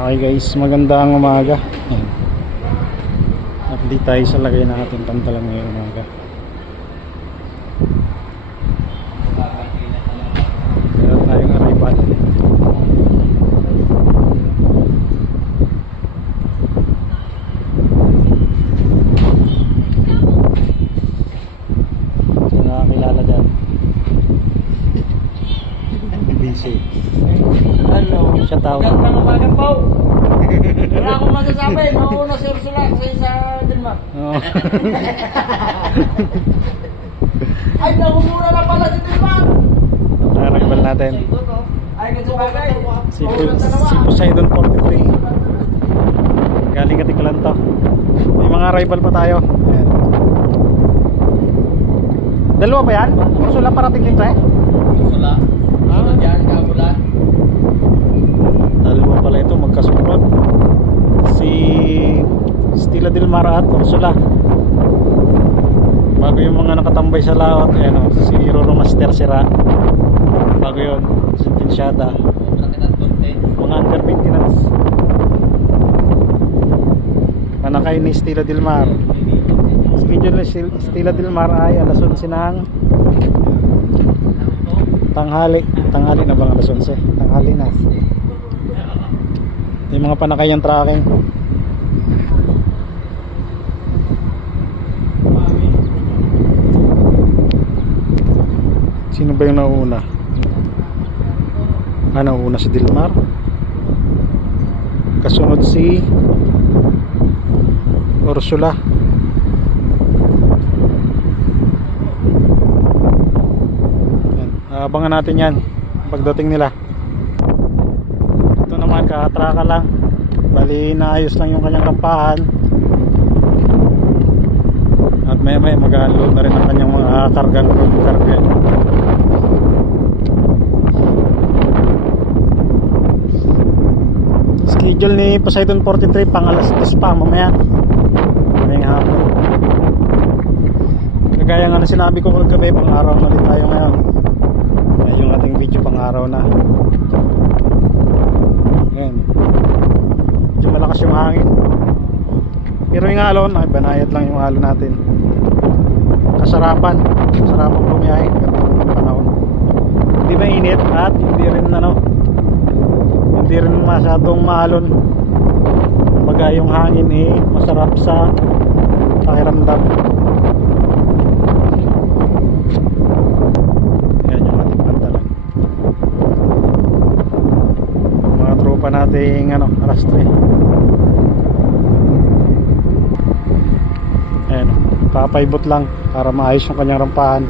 Okay guys, magandang umaga. Ayan. Update tayo sa lagay ng ating pantalan ngayong umaga. Meron tayong arrival. Nakakilala dyan? Busy. Hello. Siya tawag. Gandang umaga po. Wala akong masasabi. Nauuna si Ursula kasi sa Denmark. Oo. Ay, nangumura na pala si Denmark. Ang arrival natin. Ay, ganito bagay. Si, si Poseidon 43 Galing Katiklan to May mga arrival pa tayo Ayan. Dalawa ba yan? Ursula parating dito eh Ursula. Ursula dyan, kabulan. Dalawa pala ito magkasunod Si Stila Del Mar at Ursula Bago yung mga nakatambay sa laot Ayan o, si Roro Master Sira Bago yun Sentensyada Mga under maintenance Manakay ni Stila Del Mar. Schedule ni Stila Del ay alas 11 ng tanghali. Tanghali na bang alas 11 tanghali na. Yung mga panakayang tracking. Sino ba yung nauuna ah nauuna si Dilmar kasunod si Ursula Yan. Abangan natin yan pagdating nila. Ito naman kakatraka lang. Bali naayos lang yung kanyang rampahan. At maya maya mag-unload na rin ang kanyang mga kargan karga. Schedule ni Poseidon 43 pang alas 2 pa mamaya. Hapon. Kagaya nga na sinabi ko kagabi, pang araw na rin tayo ngayon. Ayan yung ating video pang araw na. Ayan. Medyo malakas yung hangin. Pero yung alon, ay banayad lang yung alon natin. Kasarapan. Kasarapan bumiyahe. Ganito ang panahon. Hindi mainit at hindi rin ano, hindi rin masyadong maalon. Kumbaga yung hangin eh, masarap sa pakiramdam. Yan yung ating pantalan. Mga tropa nating ano, arastre. Ayan, papaibot lang para maayos yung kanyang rampahan.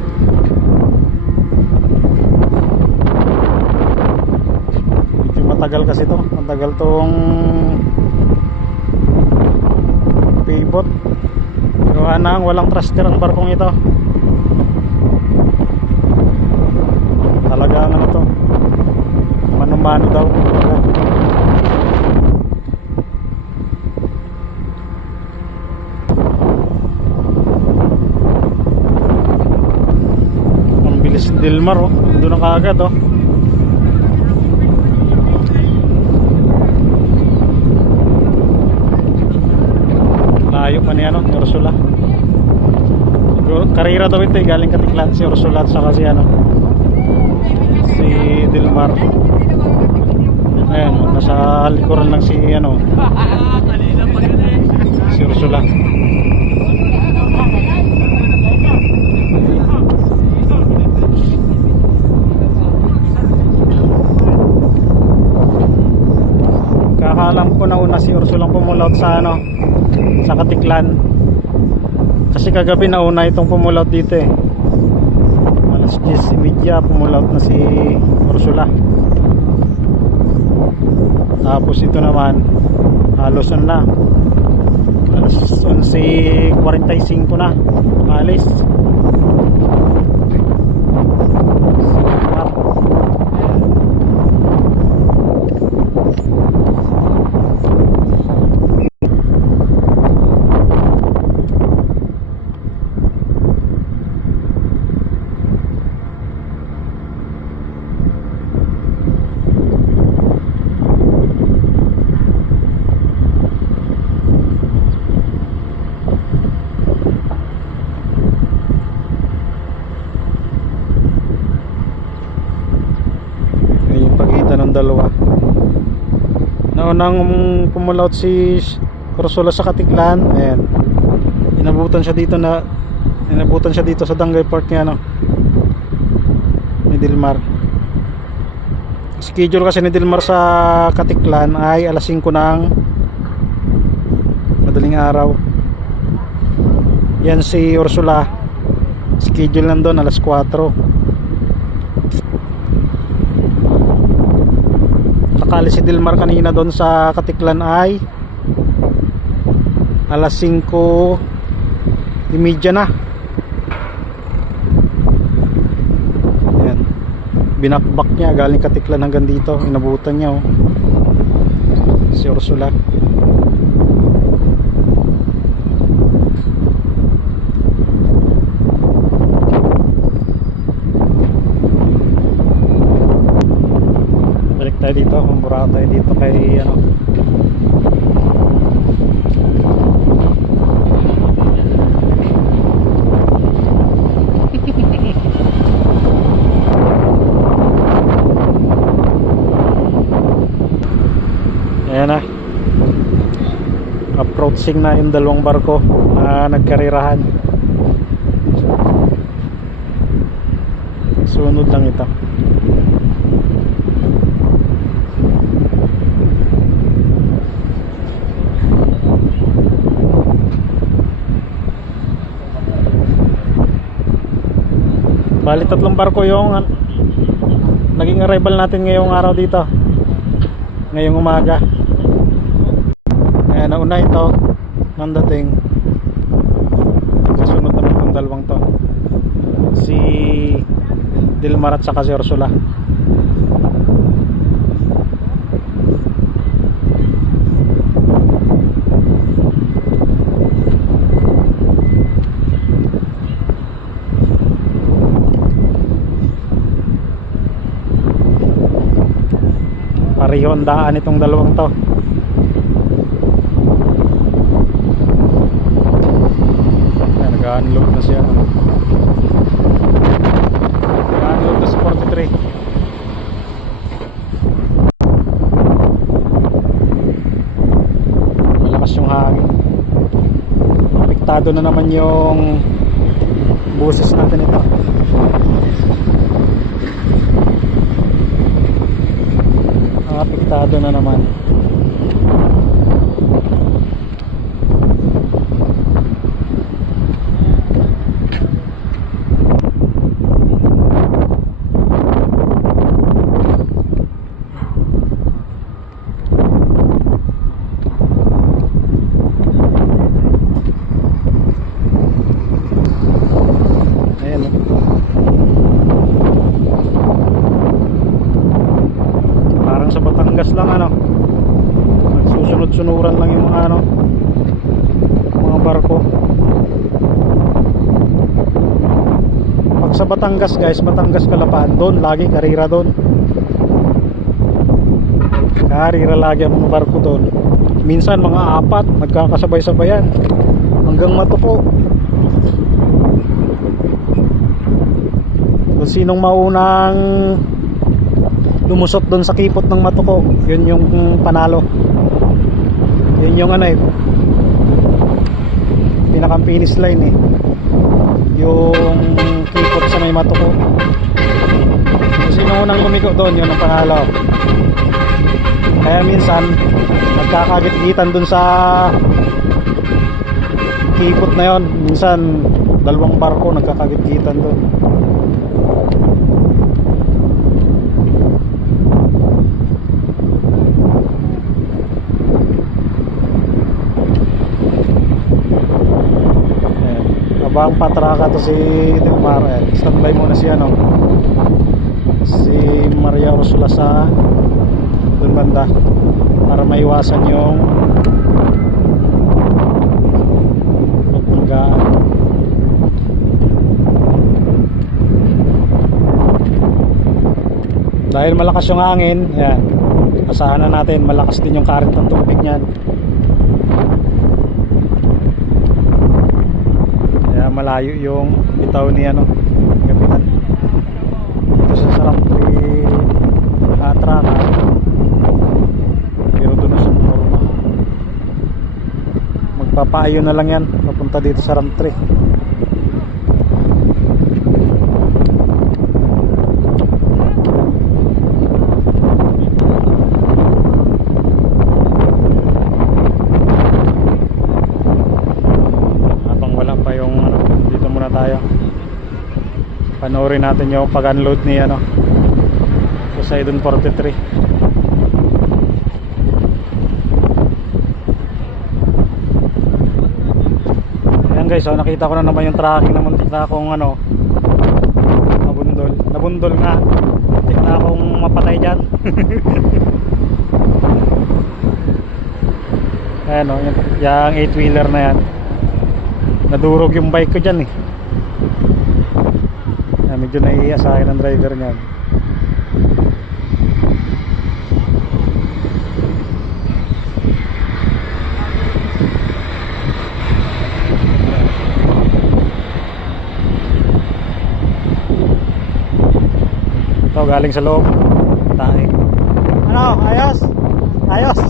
Medyo matagal kasi to. Matagal tong pivot. Gawa ang walang thruster ang barkong ito. Talaga ano to. Mano-mano daw. Ang bilis Dilmar oh. Doon na kaagad oh. Layo pa ni ano, ni Ursula. Siguro, Karira daw ito eh, galing Katiklan si Ursula at saka si ano, si Dilmar. Ayan, nasa likuran lang si ano, si Ursula. Kakalam ko na una si Ursula pumulaut sa ano, sa Katiklan. Kasi kagabi nauna itong pumulaut dito eh. Alas 10.30 pumulaut na si Ursula. Tapos ito naman halos ano na. Alas 11.45 na. Alis. Naunang pumulaut si Ursula sa Katiklan. Ayan. Inabutan siya dito na inabutan siya dito sa Dangay Park niya ano ni Dilmar schedule kasi ni Dilmar sa Katiklan ay alas 5 ng madaling araw. Yan si Ursula. Schedule nandun alas 4 nakali si Dilmar kanina doon sa Katiklan ay alas 5 imedya na Ayan. binakbak niya galing Katiklan hanggang dito inabutan niya oh. si Ursula balik tayo dito kumura tayo dito kay ano. Approaching na yung dalawang barko na nagkarirahan. Sunod lang ito. Bali tatlong barko yung an- naging arrival natin ngayong araw dito. Ngayong umaga. Ayan, nauna ito. Ng dating kasunod naman itong dalawang to. Si Dilmar at saka si Ursula pareho ang daan itong dalawang to. Nag-unload na siya. Nag-unload na sa 43 malakas yung hangin. Apektado na naman yung buses natin ito apektado na naman Batangas guys, Batangas Kalapaan doon, lagi karira doon. Karira lagi ang mga barko doon. Minsan mga apat, nagkakasabay-sabayan hanggang matuko. Kung sinong maunang lumusot doon sa kipot ng matuko yun yung panalo yun yung ano eh pinakang finish line eh may matuko. Kung sino unang lumiko doon yun ang panalo. Kaya minsan nagkakagit-gitan doon sa kipot na yon minsan dalawang barko nagkakagit-gitan doon Ayan. Abang patraka to si Dilmar. Ayan. Standby muna si ano. Si Maria Ursula sa dun banda para maiwasan yung pagpanggaan. Dahil malakas yung hangin, ayan. Asahan na natin malakas din yung current ng tubig niyan. malayo yung bitaw ni ano kapitan. Ito sa sarap ni Atrana ah, ah. pero doon sa Norma magpapaayo na lang yan papunta dito sa Ramtree panoorin natin yung pag-unload ni ano Poseidon 43 Ayan guys, so nakita ko na naman yung tracking na muntik na akong ano nabundol. Nabundol nga. Muntik na akong mapatay dyan. Ayan o, yung, yung 8 wheeler na yan. Nadurog yung bike ko dyan eh. Medyo naiiya sa akin ang driver niyan. Ito galing sa loob. Tae. Ano? Ayos? Ayos?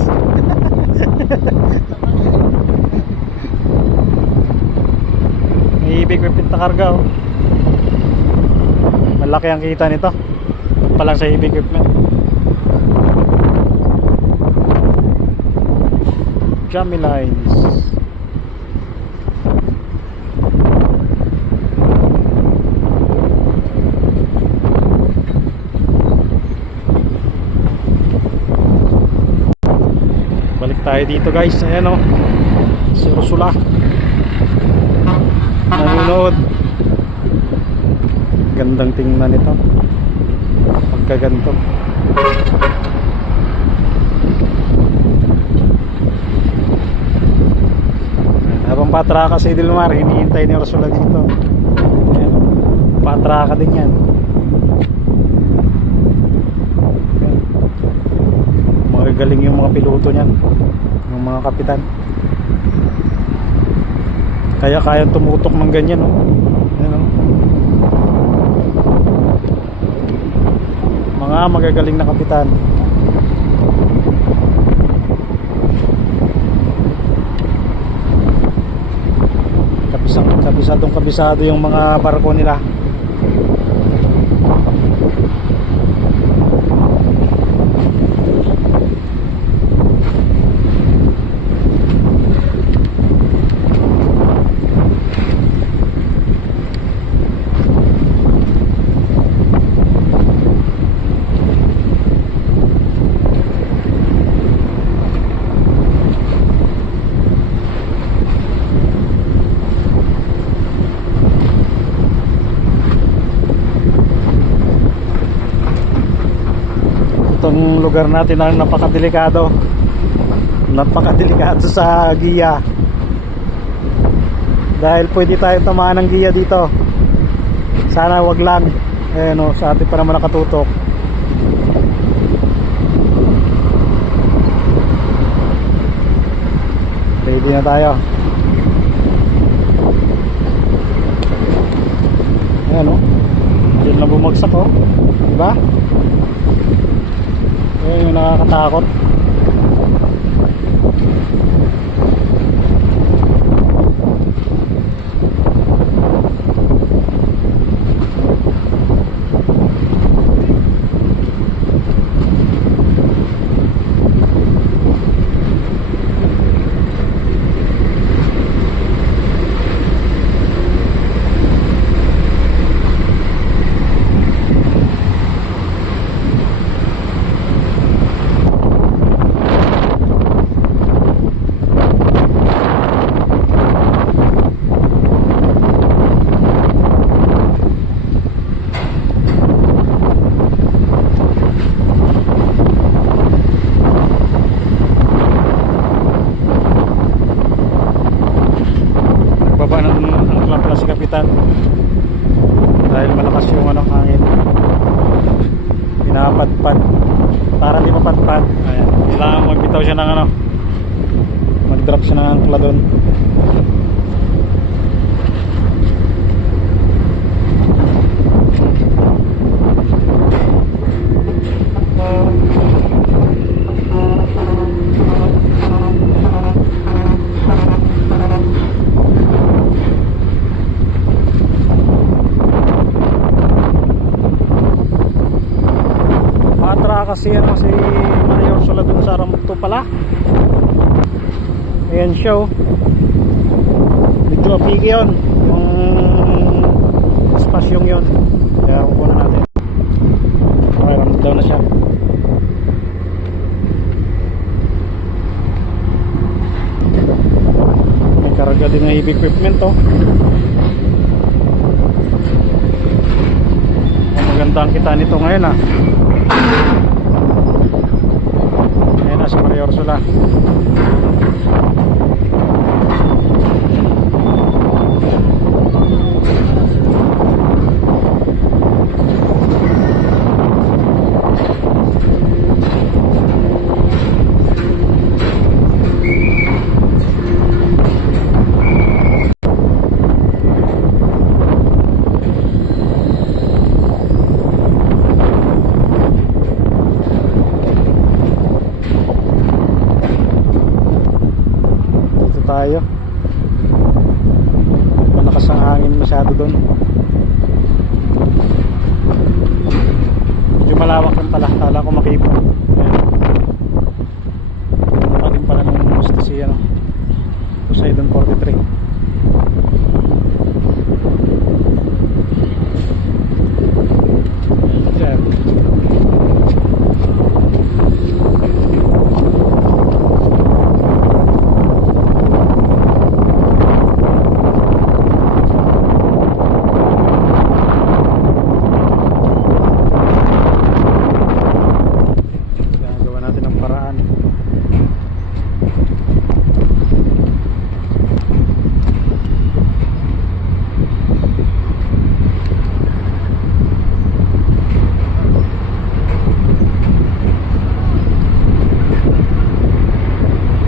May ibig may pinta karga oh. Malaki ang kita nito. Ito pa lang sa ibig equipment. Jammy lines. Balik tayo dito guys. Ayan o. Si Ursula. Nanonood. Gandang tingnan ito. Pagkaganto. Habang patraka si Dilmar, hinihintay ni Ursula dito. Ayan, patraka din yan. Magagaling yung mga piloto niyan. Yung mga kapitan. Kaya kaya tumutok ng ganyan, oh. Ayan, oh. Mga magagaling na kapitan. Kabisang, kabisadong kabisado yung mga barko nila. Lugar natin ang napakadelikado. Napakadelikado sa giya dahil pwede tayong tamaan ng giya dito. Sana wag lang. Eh no, sa atin pa naman nakatutok. Ready na tayo. Ayan o. Diyan lang bumagsak oh diba Ayun nakakatakot. Baba ng ang lang pala si Kapitan. Dahil malakas yung ano, hangin. Pinapadpad. Para di mapadpad. Ayan. Kailangan magbitaw siya ng ano. Mag-drop siya ng angkla doon. pala dun sa Ramukto pala. Ayan oh. Medyo apigi yun. Yung spasyong yun. Kaya kukunan natin. Okay, ramok daw na siya. May karga din ng heavy equipment oh. Ang maganda ang kita nito ngayon ah. Ayan na si Maria Ursula. Dito tayo. Malakas ang hangin masyado doon. Medyo malawak lang pala. Kala ko makipo. Ayan. Mukha din pala nung gusto siya. No? Poseidon 43. Ayan. Gagawa natin ng paraan.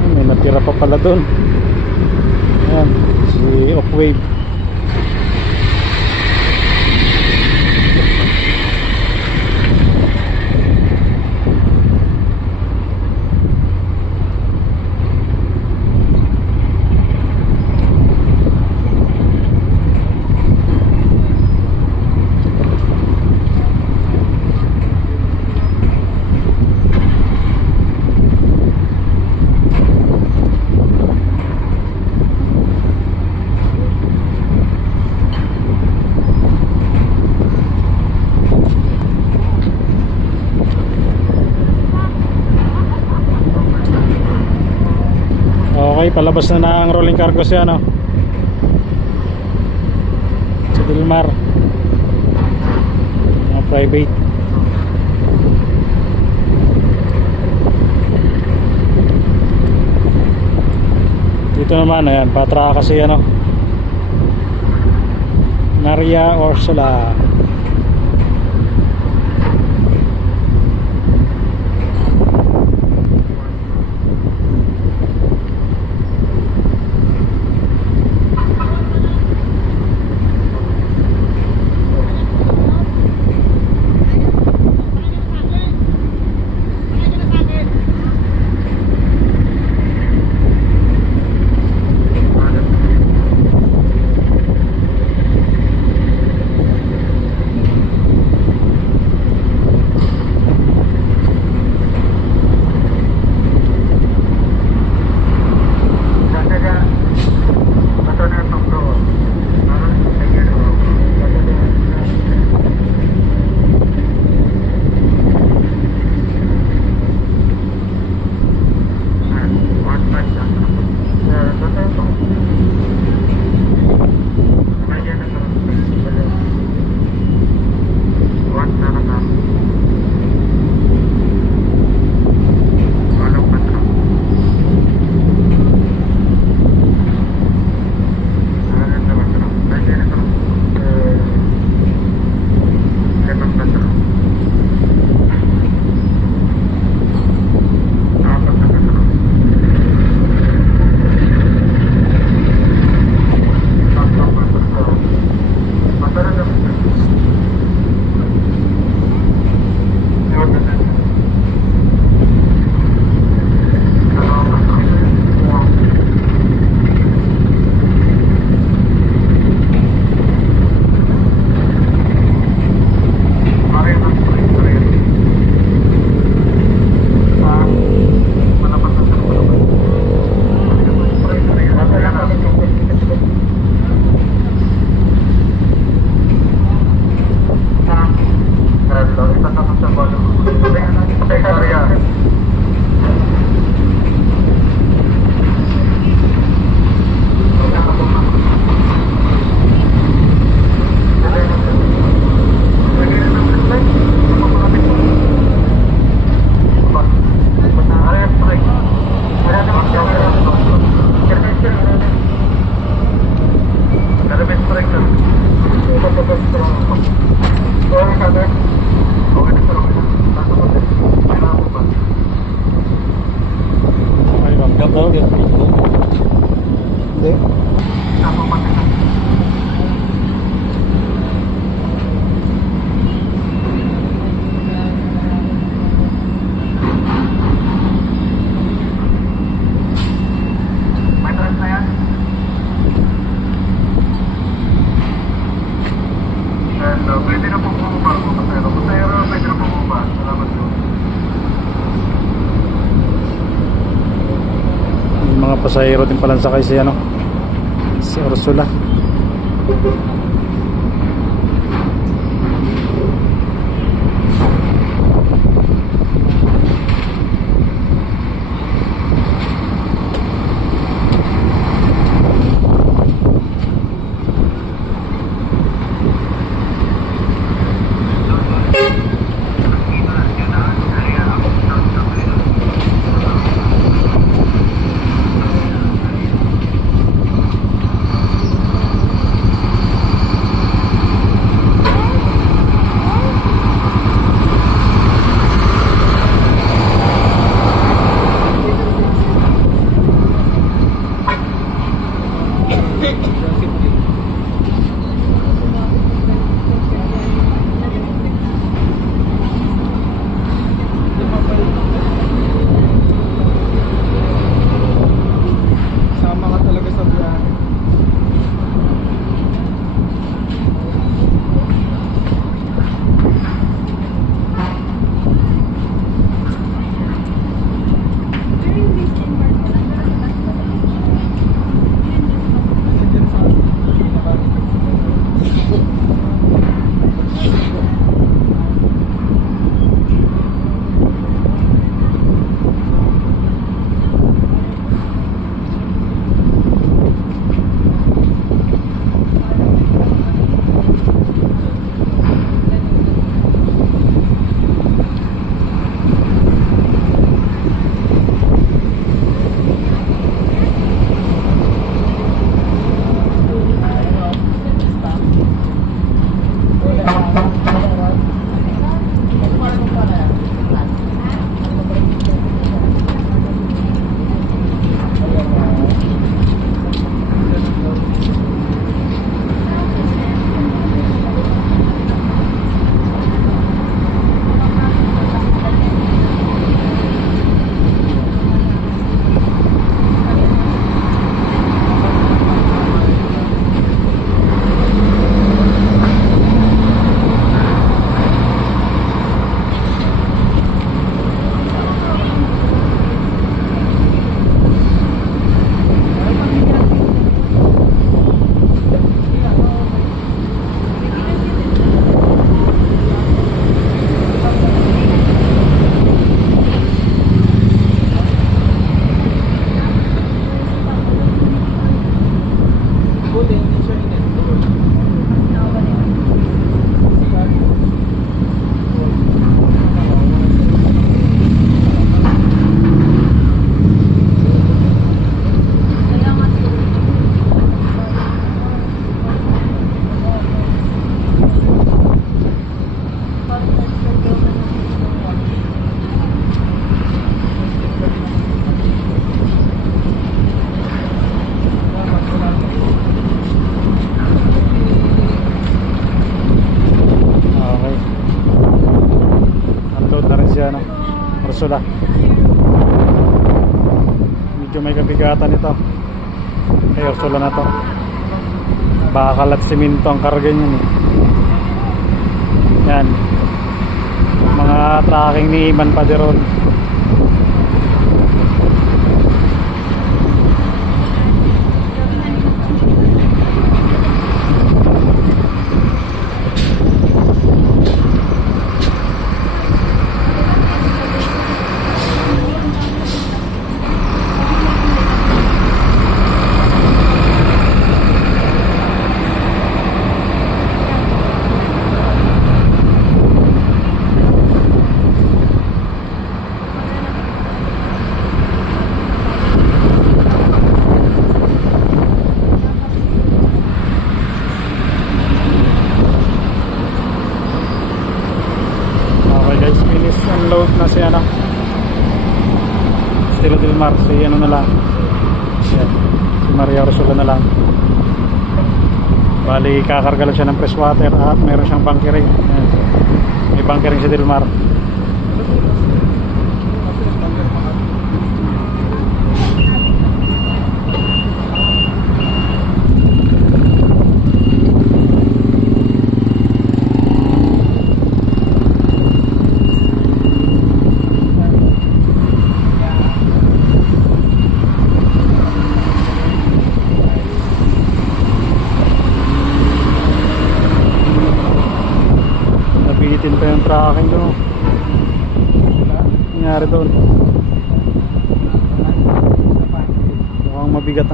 Ay, May natira pa pala doon. Ayan, si Off-Wave. Okay, palabas na na ang rolling cargo siya, no? Si Dilmar. Mga private. Dito naman, ayan, patra kasi ano. Maria Ursula. mga pasahero din pala sakay si ano si Ursula talaga may kabigatan ito. Kay Ursula na to. Bakal at simento ang karga niyan eh. Yan. Mga tracking ni Iman Paderon. Okay guys, finish unload na si ano. Estilo Del Mar, si ano na lang. Si Maria Ursula na lang. Bali, kakarga lang siya ng fresh water at meron siyang bunkering. Yan. May bunkering si Del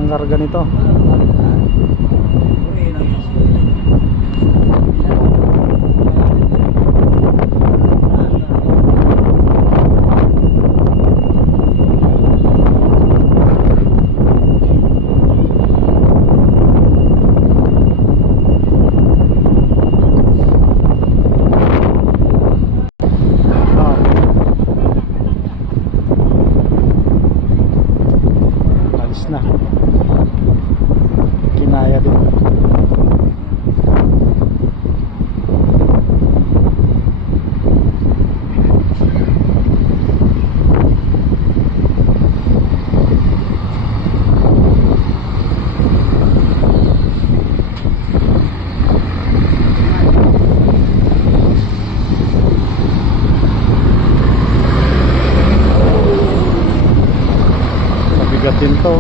karga nito. Ah. Alis na. Kinaya din. Mabigat din to.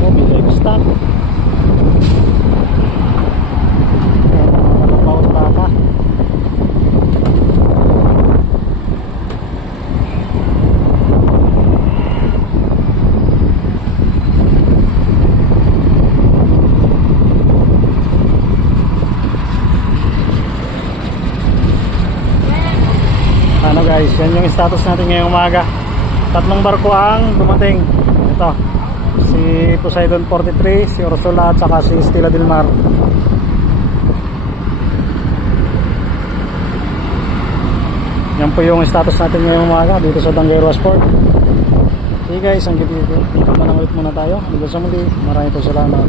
Oh, may live stock. Kalabaw tapa. Ano guys, yan yung status natin ngayong umaga. Tatlong barko ang dumating. Ito, si Poseidon 43, si Ursula at saka si Stella Del Mar. Yan po yung status natin ngayong umaga dito sa Danguero Sport. Okay guys, ang dito, dito lang ulit muna tayo. Hanggang sa muli, maraming po salamat.